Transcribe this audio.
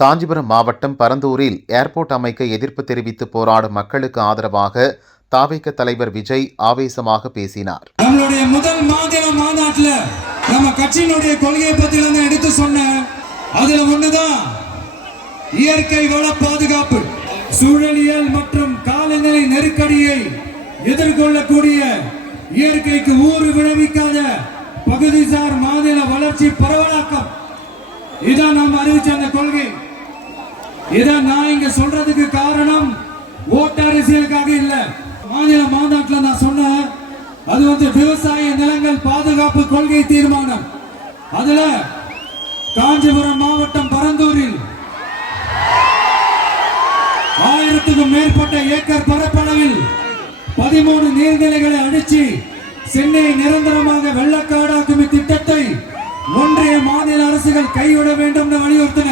காஞ்சிபுரம் மாவட்டம் பரந்தூரில் ஏர்போர்ட் அமைக்க எதிர்ப்பு தெரிவித்து போராடும் மக்களுக்கு ஆதரவாக தாவேக தலைவர் விஜய் ஆவேசமாக பேசினார். நம்மளுடைய முதல் மாநில மாநாட்டில் நம்ம கட்சியினுடைய கொள்கையை பத்தி எடுத்து சொன்ன அதுல ஒண்ணுதான் இயற்கை வள பாதுகாப்பு. சூழலியல் மற்றும் காலநிலை நெருக்கடியை எதிர்கொள்ளக்கூடிய இயற்கைக்கு ஊறு விளைவிக்காத பகுதிசார் மாநில வளர்ச்சி பரவலாக்கம். இதான் நாம் அறிவிச்ச அந்த கொள்கை. இதான் நான் இங்க சொல்றதுக்கு காரணம் ஓட்டு அரசியலுக்காக இல்ல. மாநில மாநாட்டில் நான் சொன்னேன், அது விவசாய நிலங்கள் பாதுகாப்பு கொள்கை தீர்மானம். அதுல காஞ்சிபுரம் மாவட்டம் பரந்தூரில் 1000க்கும் மேற்பட்ட ஏக்கர் பரப்பளவில் 13 நீர்நிலைகளை அடிச்சு சென்னையை நிரந்தரமாக வெள்ளக்காடாக்கும் திட்டத்தை ஒன்றிய மாநில அரசுகள் கைவிட வேண்டும் என்று வலியுறுத்தின.